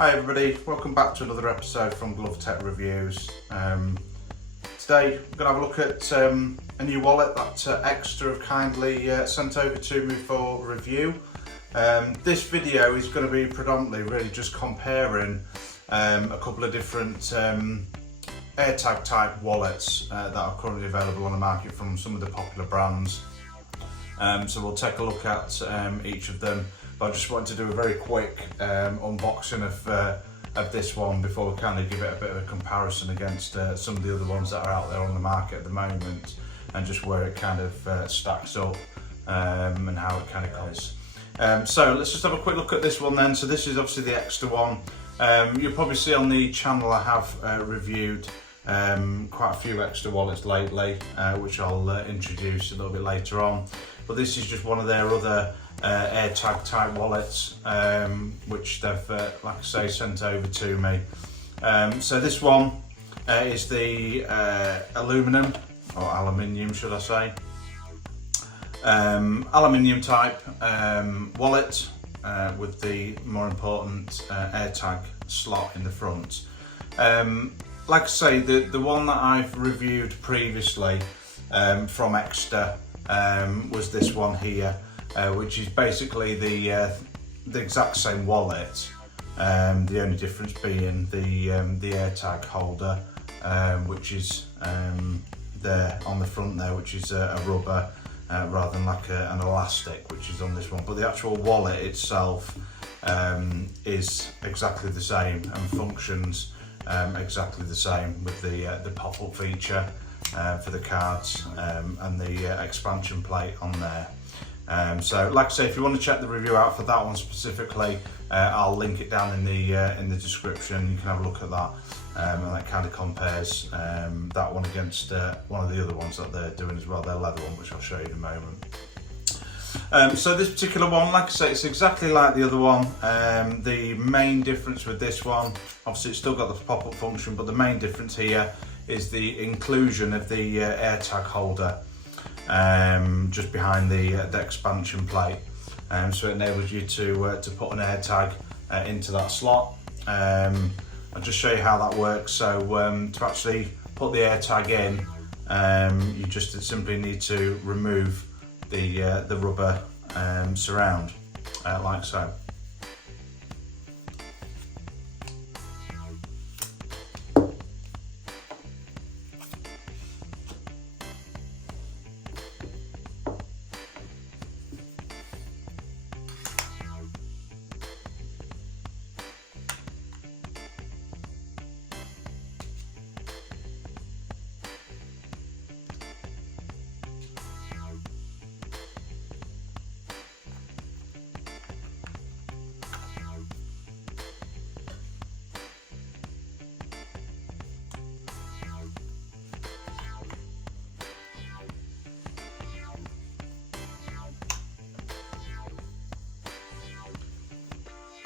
Hi everybody, welcome back to another episode from Glove Tech Reviews. Today we're going to have a look at a new wallet that Ekster have kindly sent over to me for review. This video is going to be predominantly really just comparing a couple of different AirTag type wallets that are currently available on the market from some of the popular brands. So we'll take a look at each of them. But I just wanted to do a very quick unboxing of this one before we kind of give it a bit of a comparison against some of the other ones that are out there on the market at the moment, and just where it kind of stacks up and how it kind of goes. So let's just have a quick look at this one then. So this is obviously the Ekster one. You'll probably see on the channel I have reviewed quite a few Ekster wallets lately, which I'll introduce a little bit later on. But this is just one of their other AirTag type wallets, which they've, like I say, sent over to me. So this one is the aluminium, or aluminium should I say, aluminium type wallet with the more important AirTag slot in the front. Like I say, the one that I've reviewed previously from Ekster was this one here, which is basically the exact same wallet, the only difference being the AirTag holder, which is there on the front there, which is a rubber rather than like an elastic, which is on this one. But the actual wallet itself is exactly the same and functions exactly the same, with the pop-up feature for the cards and the expansion plate on there. So like I say, if you want to check the review out for that one specifically, I'll link it down in the description. You can have a look at that, and that kind of compares that one against one of the other ones that they're doing as well, their leather one, which I'll show you in a moment. So this particular one, like I say, it's exactly like the other one. The main difference with this one, obviously it's still got the pop-up function, but the main difference here is the inclusion of the AirTag holder just behind the expansion plate. So it enables you to put an AirTag into that slot. I'll just show you how that works. So to actually put the AirTag in, you just simply need to remove the rubber surround, like so.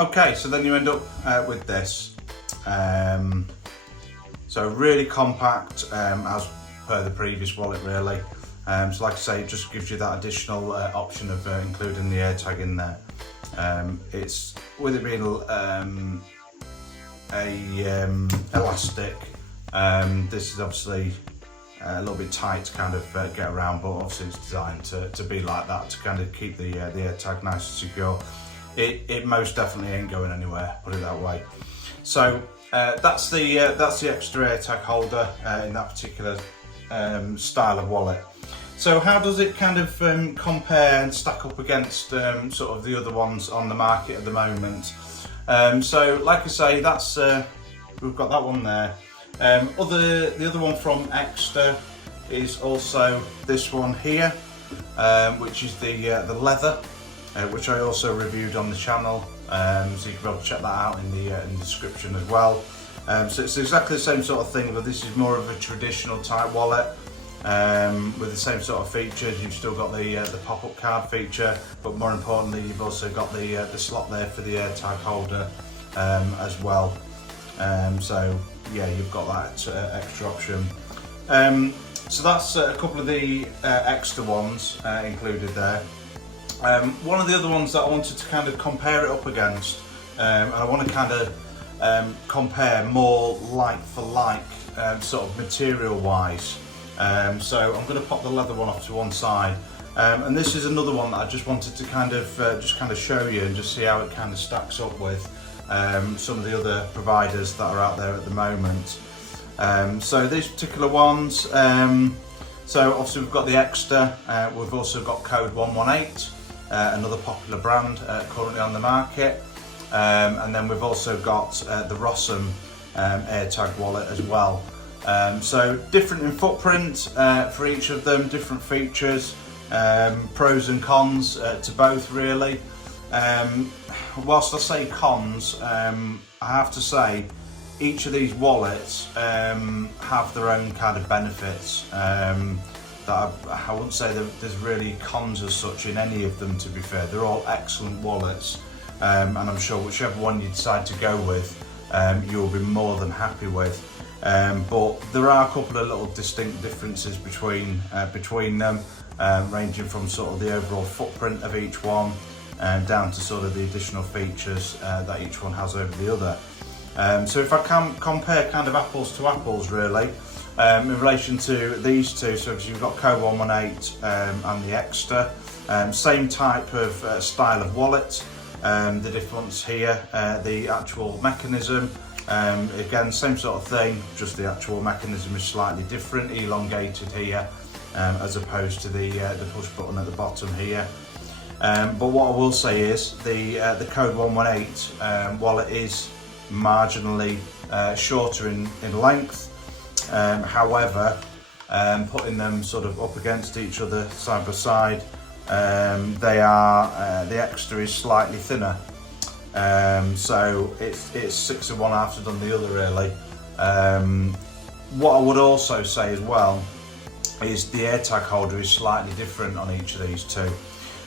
Okay, so then you end up with this. So really compact, as per the previous wallet really. So like I say, it just gives you that additional option of including the AirTag in there. It's, with it being elastic, this is obviously a little bit tight to kind of get around, but obviously it's designed to be like that, to kind of keep the AirTag nice and secure. It most definitely ain't going anywhere, put it that way. So that's the Ekster AirTag holder in that particular style of wallet. So how does it kind of compare and stack up against sort of the other ones on the market at the moment? So like I say, that's we've got that one there. The other one from Ekster is also this one here, which is the leather, which I also reviewed on the channel, so you can be able to check that out in the description as well. So it's exactly the same sort of thing, but this is more of a traditional type wallet with the same sort of features. You've still got the pop-up card feature, but more importantly, you've also got the slot there for the AirTag holder as well. So yeah, you've got that extra option. So that's a couple of the Ekster ones included there. One of the other ones that I wanted to kind of compare it up against, and I want to kind of compare more like for like sort of material wise. So I'm going to pop the leather one off to one side, and this is another one that I just wanted to kind of show you and just see how it kind of stacks up with some of the other providers that are out there at the moment. So these particular ones, so obviously we've got the Ekster, we've also got Code 118, another popular brand currently on the market, and then we've also got the Rossm AirTag wallet as well. So different in footprint for each of them, different features, pros and cons to both really. Whilst I say cons, I have to say each of these wallets have their own kind of benefits. That I wouldn't say that there's really cons as such in any of them, to be fair. They're all excellent wallets, and I'm sure whichever one you decide to go with, you'll be more than happy with. But there are a couple of little distinct differences between them, ranging from sort of the overall footprint of each one down to sort of the additional features that each one has over the other. So if I can compare kind of apples to apples really, in relation to these two, so you've got Code 118 and the Ekster, same type of style of wallet. The difference here, the actual mechanism, again same sort of thing, just the actual mechanism is slightly different, elongated here as opposed to the push button at the bottom here. But what I will say is the Code 118 wallet is marginally shorter in length. However, putting them sort of up against each other side by side, they are the Ekster is slightly thinner, so it's 6 of one, half done the other really. What I would also say as well is the AirTag holder is slightly different on each of these two.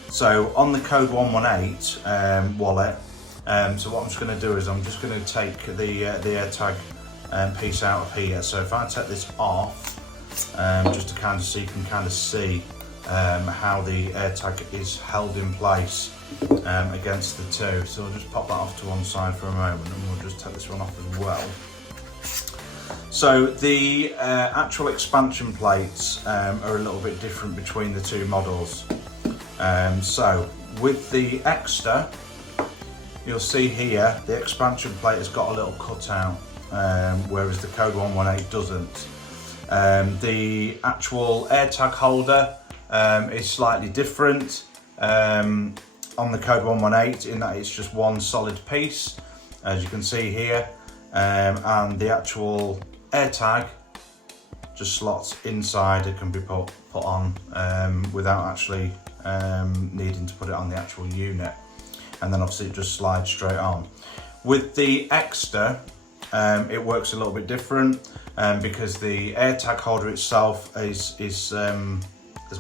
So on the Code 118 wallet, so what I'm just going to do is I'm just going to take the AirTag piece out of here. So if I take this off, just to kind of so you can kind of see how the AirTag is held in place against the two. So I'll just pop that off to one side for a moment, and we'll just take this one off as well. So the actual expansion plates are a little bit different between the two models. So with the Ekster, you'll see here the expansion plate has got a little cutout, whereas the Code 118 doesn't. The actual AirTag holder is slightly different on the Code 118 in that it's just one solid piece, as you can see here, and the actual AirTag just slots inside. It can be put on without actually needing to put it on the actual unit, and then obviously it just slides straight on. With the Ekster, it works a little bit different because the AirTag holder itself has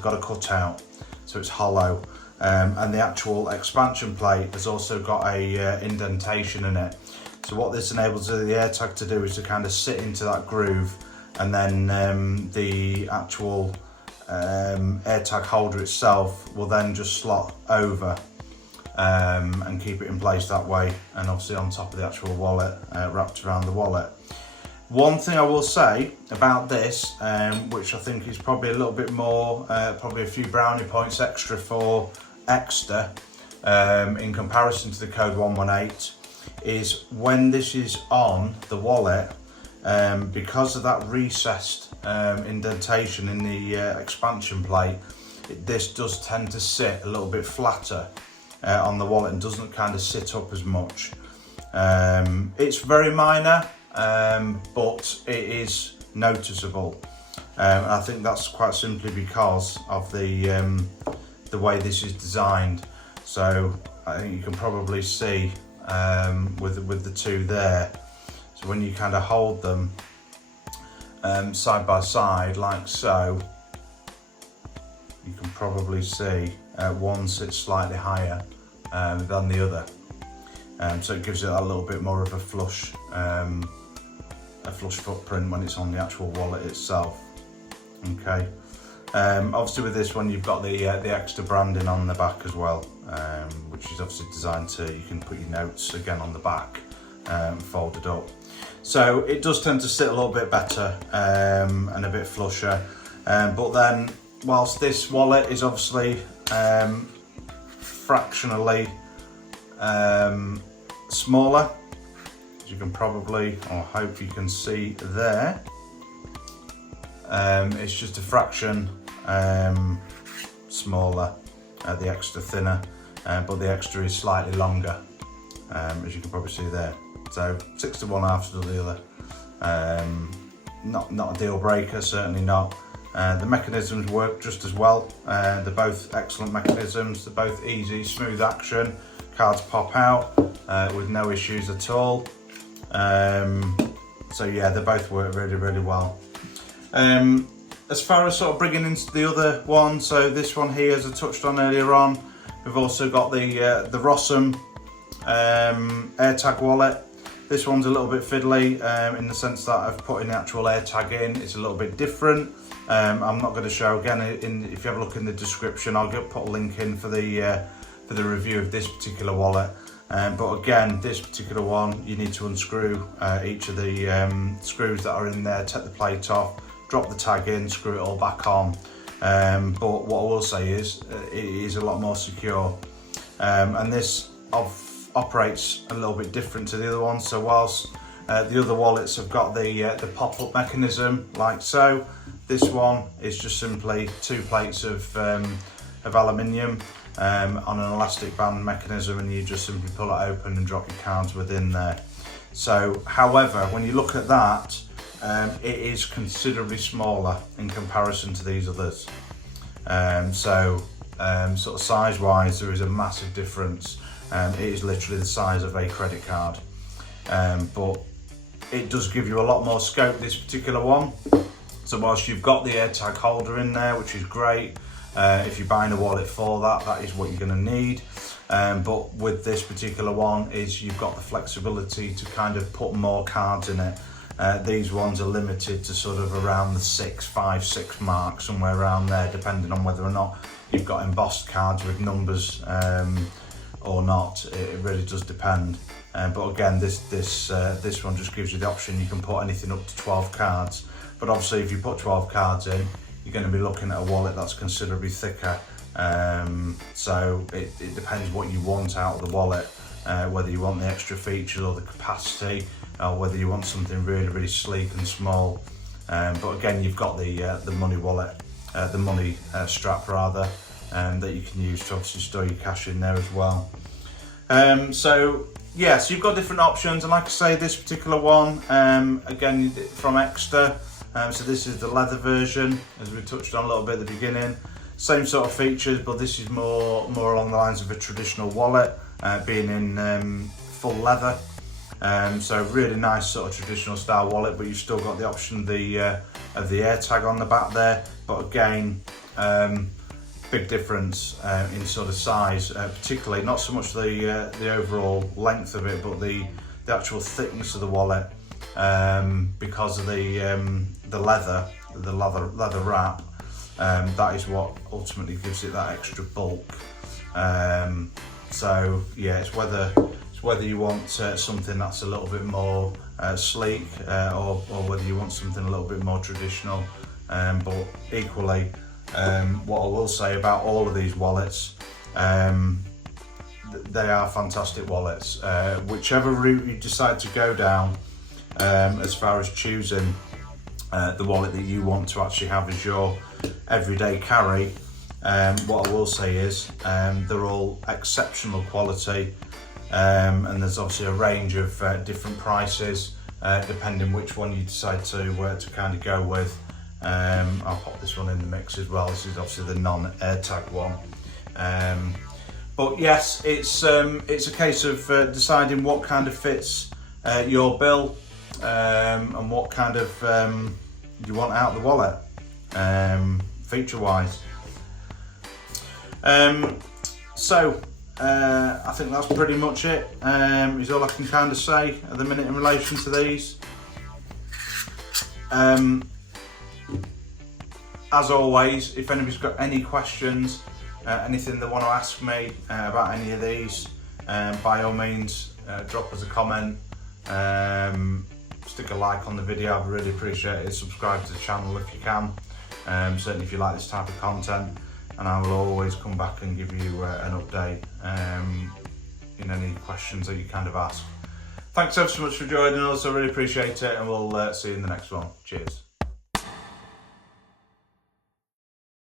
got a cutout, so it's hollow, and the actual expansion plate has also got a indentation in it. So what this enables the AirTag to do is to kind of sit into that groove, and then the actual AirTag holder itself will then just slot over and keep it in place that way, and obviously on top of the actual wallet, wrapped around the wallet. One thing I will say about this, which I think is probably a little bit more, probably a few brownie points extra for Ekster in comparison to the Code 118, is when this is on the wallet, because of that recessed indentation in the expansion plate, this does tend to sit a little bit flatter on the wallet and doesn't kind of sit up as much. It's very minor, but it is noticeable. I think that's quite simply because of the way this is designed. So I think you can probably see with the two there. So when you kind of hold them side by side like so, you can probably see one sits slightly higher than the other. So it gives it a little bit more of a flush footprint when it's on the actual wallet itself. Okay. Obviously with this one you've got the Ekster branding on the back as well, which is obviously designed to, you can put your notes again on the back folded up. So it does tend to sit a little bit better and a bit flusher. But then, whilst this wallet is obviously fractionally smaller, as you can probably, or hope you can see there, it's just a fraction smaller, the Ekster thinner, but the Ekster is slightly longer, as you can probably see there. So 6 to 1, half to the other. Not a deal breaker, certainly not. The mechanisms work just as well. They're both excellent mechanisms. They're both easy, smooth action. Cards pop out with no issues at all. So yeah, they both work really, really well. As far as sort of bringing into the other one, so this one here, as I touched on earlier on, we've also got the Rossm AirTag wallet. This one's a little bit fiddly in the sense that I've put an actual AirTag in. It's a little bit different. I'm not going to show again. If you have a look in the description, I'll put a link in for the review of this particular wallet. But again, this particular one, you need to unscrew each of the screws that are in there, take the plate off, drop the tag in, screw it all back on. But what I will say is, it is a lot more secure. And this operates a little bit different to the other one. So whilst the other wallets have got the pop-up mechanism like so, this one is just simply 2 plates of aluminium on an elastic band mechanism, and you just simply pull it open and drop your cards within there. So however, when you look at that, it is considerably smaller in comparison to these others. Sort of size wise, there is a massive difference. It is literally the size of a credit card, but it does give you a lot more scope, this particular one. So whilst you've got the AirTag holder in there, which is great, if you're buying a wallet for that, that is what you're going to need. But with this particular one, you've got the flexibility to kind of put more cards in it. These ones are limited to sort of around the 5, 6 mark, somewhere around there, depending on whether or not you've got embossed cards with numbers or not. It really does depend. But again, this one just gives you the option. You can put anything up to 12 cards. But obviously, if you put 12 cards in, you're going to be looking at a wallet that's considerably thicker. So it depends what you want out of the wallet, whether you want the extra features or the capacity, or whether you want something really, really sleek and small. But again, you've got the money wallet, the money strap rather, that you can use to obviously store your cash in there as well. So yeah, so you've got different options, and like I say, this particular one, again from Ekster. So this is the leather version, as we touched on a little bit at the beginning. Same sort of features, but this is more along the lines of a traditional wallet, being in full leather. So really nice sort of traditional style wallet, but you've still got the option of the AirTag on the back there. But again, big difference in sort of size, particularly not so much the overall length of it, but the actual thickness of the wallet, because of the leather wrap. That is what ultimately gives it that extra bulk. So yeah, it's whether you want something that's a little bit more sleek, or whether you want something a little bit more traditional. But equally, what I will say about all of these wallets, they are fantastic wallets. Whichever route you decide to go down, as far as choosing the wallet that you want to actually have as your everyday carry, what I will say is they're all exceptional quality, and there's obviously a range of different prices depending which one you decide to kind of go with. I'll pop this one in the mix as well. This is obviously the non-AirTag one. But yes, it's a case of deciding what kind of fits your bill, and what kind of you want out of the wallet, feature wise. So I think that's pretty much it, is all I can kind of say at the minute in relation to these. As always, if anybody's got any questions, anything they want to ask me about any of these, by all means drop us a comment, Stick a like on the video, I'd really appreciate it. Subscribe to the channel if you can, certainly if you like this type of content, and I will always come back and give you an update in any questions that you kind of ask. Thanks ever so much for joining us, I really appreciate it, and we'll see you in the next one. Cheers.